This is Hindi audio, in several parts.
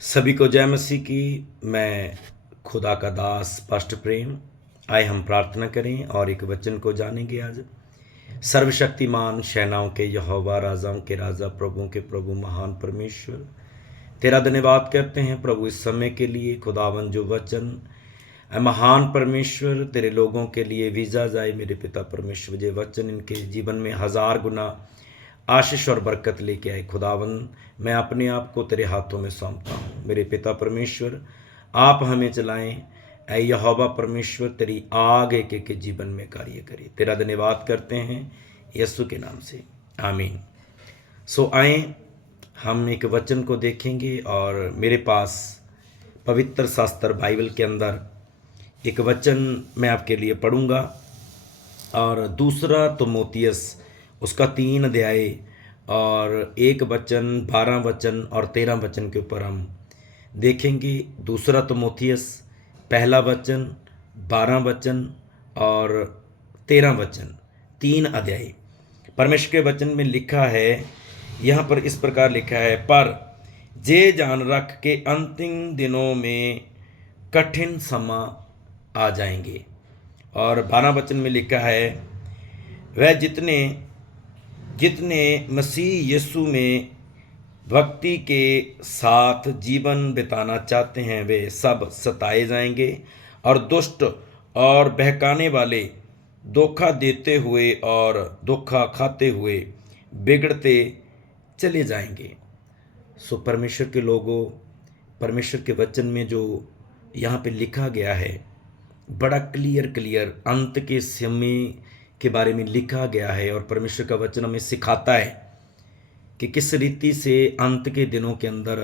सभी को जय मसीह की। मैं खुदा का दास पास्टर प्रेम। आए हम प्रार्थना करें और एक वचन को जानेंगे आज। सर्वशक्तिमान सेनाओं के यहोवा, राजाओं के राजा, प्रभुओं के प्रभु, महान परमेश्वर, तेरा धन्यवाद करते हैं प्रभु इस समय के लिए। खुदावन जो वचन महान परमेश्वर तेरे लोगों के लिए वीजा जाए, मेरे पिता परमेश्वर ये वचन इनके जीवन में हजार गुना आशीष और बरकत लेके आए। खुदावन मैं अपने आप को तेरे हाथों में सौंपता हूँ। मेरे पिता परमेश्वर आप हमें चलाएं। ऐ यहोवा परमेश्वर तेरी आग एक एक के जीवन में कार्य करे। तेरा धन्यवाद करते हैं यीशु के नाम से, आमीन। सो आए हम एक वचन को देखेंगे और मेरे पास पवित्र शास्त्र बाइबल के अंदर एक वचन मैं आपके लिए पढ़ूंगा और दूसरा तिमुथियुस उसका 3 अध्याय और 1 वचन, 12 वचन और 13 वचन के ऊपर हम देखेंगे। दूसरा तिमुथियुस पहला वचन, 12 वचन और 13 वचन, 3 अध्याय। परमेश्वर के वचन में लिखा है, यहाँ पर इस प्रकार लिखा है, पर जे जान रख के अंतिम दिनों में कठिन समय आ जाएंगे। और 12 वचन में लिखा है, वह जितने जितने मसीह यीशु में भक्ति के साथ जीवन बिताना चाहते हैं वे सब सताए जाएंगे और दुष्ट और बहकाने वाले धोखा देते हुए और धोखा खाते हुए बिगड़ते चले जाएंगे। सो परमेश्वर के लोगों, परमेश्वर के वचन में जो यहाँ पे लिखा गया है बड़ा क्लियर अंत के समय के बारे में लिखा गया है। और परमेश्वर का वचन हमें सिखाता है कि किस रीति से अंत के दिनों के अंदर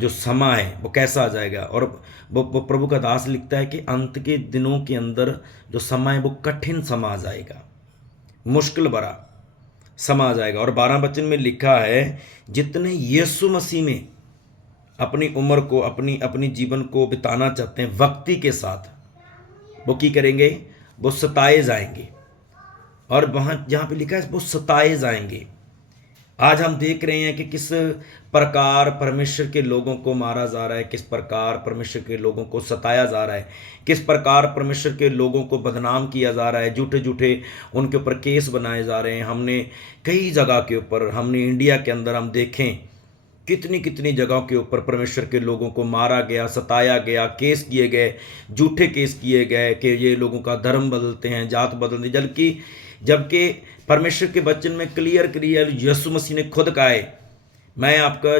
जो समय है वो कैसा आ जाएगा। और वो प्रभु का दास लिखता है कि अंत के दिनों के अंदर जो समय है वो कठिन समय आ जाएगा, मुश्किल भरा समय आ जाएगा। और 12 वचन में लिखा है, जितने यीशु मसीह में अपनी उम्र को, अपनी जीवन को बिताना चाहते हैं भक्ति के साथ, वो की करेंगे, वो सताए जाएंगे। और वहाँ जहाँ पे लिखा है वो सताए जाएंगे। आज हम देख रहे हैं कि किस प्रकार परमेश्वर के लोगों को मारा जा रहा है, किस प्रकार परमेश्वर के लोगों को सताया जा रहा है, किस प्रकार परमेश्वर के लोगों को बदनाम किया जा रहा है, झूठे झूठे उनके ऊपर केस बनाए जा रहे हैं। हमने कई जगह के ऊपर, हमने इंडिया के अंदर हम देखें कितनी कितनी जगहों के ऊपर परमेश्वर के लोगों को मारा गया, सताया गया, केस किए गए, झूठे केस किए गए कि ये लोगों का धर्म बदलते हैं, जात बदलते। जबकि परमेश्वर के वचन में क्लियर यीशु मसीह ने खुद कहा है, मैं आपका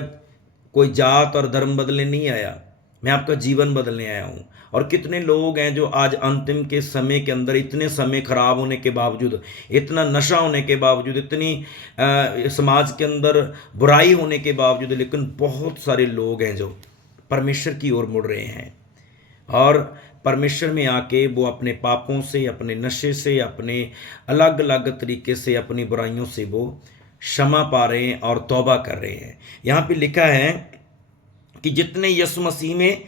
कोई जात और धर्म बदलने नहीं आया, मैं आपका जीवन बदलने आया हूँ। और कितने लोग हैं जो आज अंतिम के समय के अंदर, इतने समय खराब होने के बावजूद, इतना नशा होने के बावजूद, इतनी समाज के अंदर बुराई होने के बावजूद, लेकिन बहुत सारे लोग हैं जो परमेश्वर की ओर मुड़ रहे हैं और परमेश्वर में आके वो अपने पापों से, अपने नशे से, अपने अलग अलग तरीके से, अपनी बुराइयों से वो क्षमा पा रहे हैं और तौबा कर रहे हैं। यहाँ पे लिखा है कि जितने यीशु मसीह में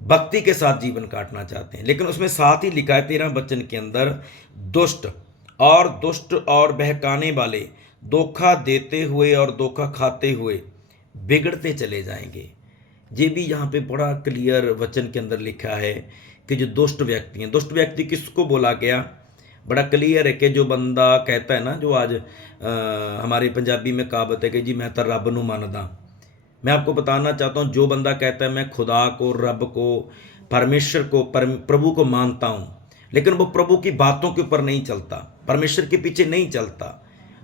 भक्ति के साथ जीवन काटना चाहते हैं, लेकिन उसमें साथ ही लिखा है 13 वचन के अंदर, दुष्ट और बहकाने वाले धोखा देते हुए और धोखा खाते हुए बिगड़ते चले जाएंगे। ये भी यहाँ पे बड़ा क्लियर वचन के अंदर लिखा है कि जो दुष्ट व्यक्ति हैं, दुष्ट व्यक्ति किसको बोला गया, बड़ा क्लियर है कि जो बंदा कहता है ना, जो आज हमारे पंजाबी में कहावत है कि जी मैं तो रब नूं मनदा। मैं आपको बताना चाहता हूँ, जो बंदा कहता है मैं खुदा को, रब को, परमेश्वर को, प्रभु को मानता हूँ, लेकिन वो प्रभु की बातों के ऊपर नहीं चलता, परमेश्वर के पीछे नहीं चलता,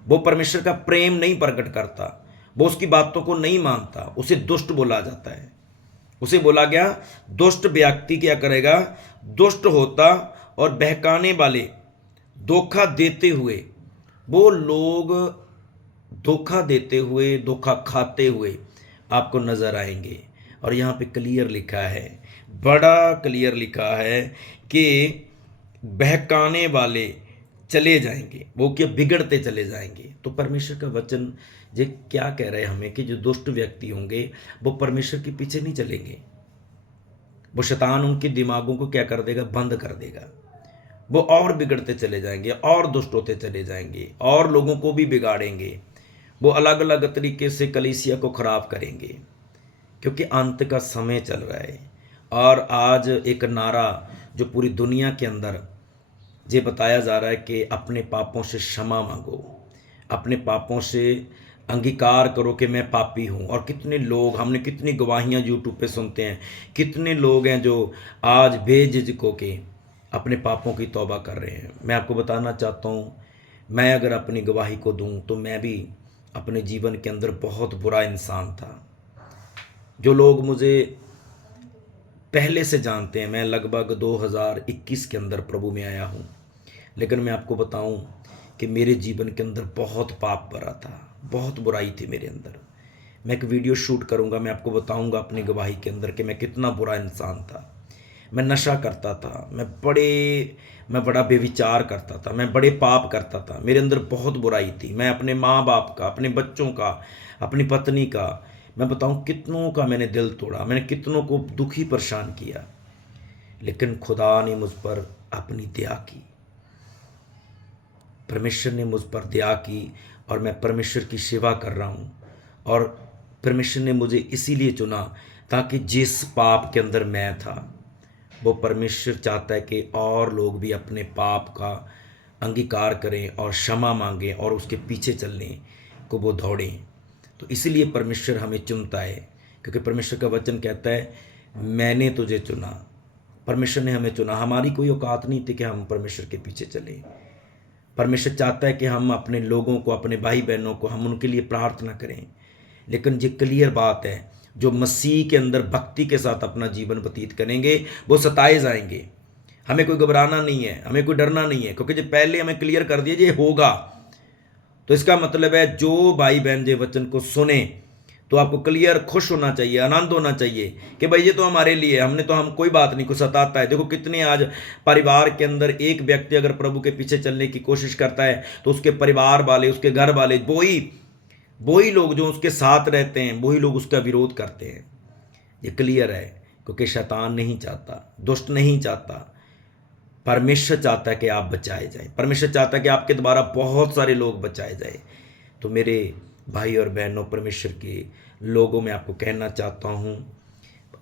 वो परमेश्वर का प्रेम नहीं प्रकट करता, वो उसकी बातों को नहीं मानता, उसे दुष्ट बोला जाता है। उसे बोला गया दुष्ट व्यक्ति क्या करेगा, दुष्ट होता और बहकाने वाले, धोखा देते हुए, वो लोग धोखा देते हुए, धोखा खाते हुए आपको नजर आएंगे। और यहाँ पे क्लियर लिखा है, बड़ा क्लियर लिखा है कि बहकाने वाले चले जाएंगे, वो क्या बिगड़ते चले जाएंगे। तो परमेश्वर का वचन ये क्या कह रहे हैं हमें कि जो दुष्ट व्यक्ति होंगे वो परमेश्वर के पीछे नहीं चलेंगे, वो शैतान उनके दिमागों को क्या कर देगा, बंद कर देगा। वो और बिगड़ते चले जाएंगे और दुष्ट होते चले जाएंगे और लोगों को भी बिगाड़ेंगे। वो अलग अलग तरीके से कलीसिया को खराब करेंगे, क्योंकि अंत का समय चल रहा है। और आज एक नारा जो पूरी दुनिया के अंदर ये बताया जा रहा है कि अपने पापों से क्षमा मांगो, अपने पापों से अंगीकार करो कि मैं पापी हूँ। और कितने लोग, हमने कितनी गवाहियाँ यूट्यूब पे सुनते हैं, कितने लोग हैं जो आज बेझिझक के अपने पापों की तौबा कर रहे हैं। मैं आपको बताना चाहता हूँ, मैं अगर अपनी गवाही को दूँ तो मैं भी अपने जीवन के अंदर बहुत बुरा इंसान था। जो लोग मुझे पहले से जानते हैं, मैं लगभग 2021 के अंदर प्रभु में आया हूँ, लेकिन मैं आपको बताऊं कि मेरे जीवन के अंदर बहुत पाप भरा था, बहुत बुराई थी मेरे अंदर। मैं एक वीडियो शूट करूंगा, मैं आपको बताऊंगा अपनी गवाही के अंदर कि मैं कितना बुरा इंसान था। मैं नशा करता था, मैं बड़ा बेविचार करता था, मैं बड़े पाप करता था, मेरे अंदर बहुत बुराई थी। मैं अपने माँ बाप का, अपने बच्चों का, अपनी पत्नी का, मैं बताऊं कितनों का मैंने दिल तोड़ा, मैंने कितनों को दुखी परेशान किया। लेकिन खुदा ने मुझ पर अपनी दया की, परमेश्वर ने मुझ पर दया की और मैं परमेश्वर की सेवा कर रहा हूँ। और परमेश्वर ने मुझे इसीलिए चुना ताकि जिस पाप के अंदर मैं था, वो परमेश्वर चाहता है कि और लोग भी अपने पाप का अंगीकार करें और क्षमा मांगें और उसके पीछे चलने को वो दौड़ें। तो इसलिए परमेश्वर हमें चुनता है, क्योंकि परमेश्वर का वचन कहता है मैंने तुझे चुना। परमेश्वर ने हमें चुना, हमारी कोई औकात नहीं थी कि हम परमेश्वर के पीछे चलें। परमेश्वर चाहता है कि हम अपने लोगों को, अपने भाई बहनों को, हम उनके लिए प्रार्थना करें। लेकिन ये क्लियर बात है, जो मसीह के अंदर भक्ति के साथ अपना जीवन व्यतीत करेंगे वो सताए जाएंगे। हमें कोई घबराना नहीं है, हमें कोई डरना नहीं है, क्योंकि जो पहले हमें क्लियर कर दिया ये होगा। तो इसका मतलब है जो भाई बहन ये वचन को सुने तो आपको क्लियर खुश होना चाहिए, आनंद होना चाहिए कि भाई ये तो हमारे लिए, हम कोई बात नहीं, कुछ सताता है। देखो कितने आज परिवार के अंदर एक व्यक्ति अगर प्रभु के पीछे चलने की कोशिश करता है तो उसके परिवार वाले, उसके घर वाले, वही लोग जो उसके साथ रहते हैं, वही लोग उसका विरोध करते हैं। ये क्लियर है, क्योंकि शैतान नहीं चाहता, दुष्ट नहीं चाहता, परमेश्वर चाहता है कि आप बचाए जाए। परमेश्वर चाहता है कि आपके द्वारा बहुत सारे लोग बचाए जाए। तो मेरे भाई और बहनों, परमेश्वर के लोगों में आपको कहना चाहता हूँ,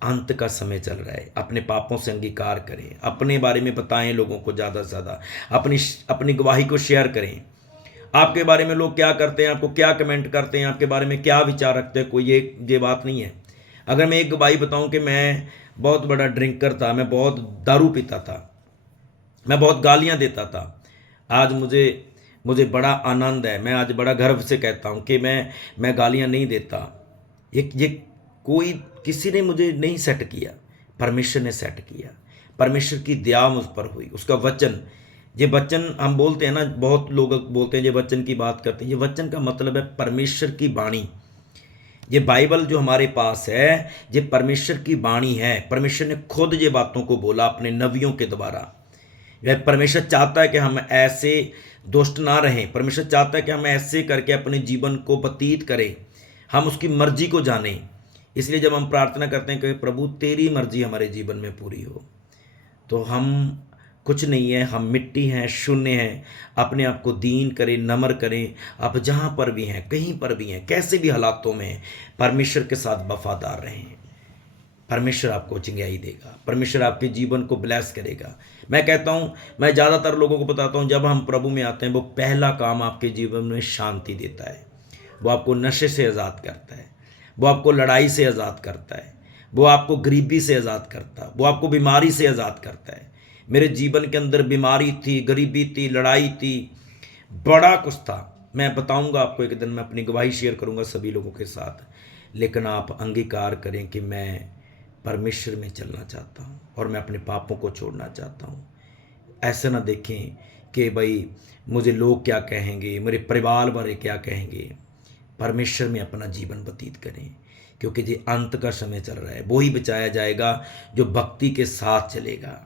अंत का समय चल रहा है। अपने पापों से अंगीकार करें, अपने बारे में बताएं लोगों को, ज़्यादा से ज़्यादा अपनी गवाही को शेयर करें। आपके बारे में लोग क्या करते हैं, आपको क्या कमेंट करते हैं, आपके बारे में क्या विचार रखते हैं, कोई ये बात नहीं है। अगर मैं एक गवाही बताऊं कि मैं बहुत बड़ा ड्रिंकर था, मैं बहुत दारू पीता था, मैं बहुत गालियां देता था, आज मुझे बड़ा आनंद है, मैं आज बड़ा गर्व से कहता हूं कि मैं गालियां नहीं देता। ये कोई किसी ने मुझे नहीं सेट किया, परमेश्वर ने सेट किया। परमेश्वर की दया मुझ पर हुई, उसका वचन। ये वचन हम बोलते हैं ना, बहुत लोग बोलते हैं ये वचन की बात करते हैं। ये वचन का मतलब है परमेश्वर की वाणी। ये बाइबल जो हमारे पास है, ये परमेश्वर की वाणी है। परमेश्वर ने खुद ये बातों को बोला अपने नबियों के द्वारा। यह परमेश्वर चाहता है कि हम ऐसे दुष्ट ना रहें। परमेश्वर चाहता है कि हम ऐसे करके अपने जीवन को व्यतीत करें, हम उसकी मर्जी को जानें। इसलिए जब हम प्रार्थना करते हैं कि प्रभु तेरी मर्जी हमारे जीवन में पूरी हो, तो हम कुछ नहीं है, हम मिट्टी हैं, शून्य हैं। अपने आप को दीन करें, नम्र करें। आप जहाँ पर भी हैं, कहीं पर भी हैं, कैसे भी हालातों में हैं, परमेश्वर के साथ वफादार रहें। परमेश्वर आपको चंगाई देगा, परमेश्वर आपके जीवन को ब्लेस करेगा। मैं कहता हूँ, मैं ज़्यादातर लोगों को बताता हूँ, जब हम प्रभु में आते हैं, वो पहला काम आपके जीवन में शांति देता है। वो आपको नशे से आज़ाद करता है, वो आपको लड़ाई से आज़ाद करता है, वो आपको गरीबी से आज़ाद करता है, वो आपको बीमारी से आज़ाद करता है। मेरे जीवन के अंदर बीमारी थी, गरीबी थी, लड़ाई थी, बड़ा कुछ था। मैं बताऊंगा आपको, एक दिन मैं अपनी गवाही शेयर करूंगा सभी लोगों के साथ। लेकिन आप अंगीकार करें कि मैं परमेश्वर में चलना चाहता हूं और मैं अपने पापों को छोड़ना चाहता हूं। ऐसा ना देखें कि भाई मुझे लोग क्या कहेंगे, मेरे परिवार वाले क्या कहेंगे। परमेश्वर में अपना जीवन व्यतीत करें, क्योंकि ये अंत का समय चल रहा है। वही बचाया जाएगा जो भक्ति के साथ चलेगा,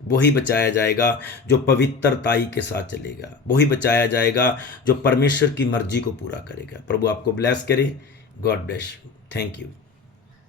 वही बचाया जाएगा जो पवित्रताई के साथ चलेगा, वही बचाया जाएगा जो परमेश्वर की मर्जी को पूरा करेगा। प्रभु आपको ब्लेस करे। God bless you. Thank you.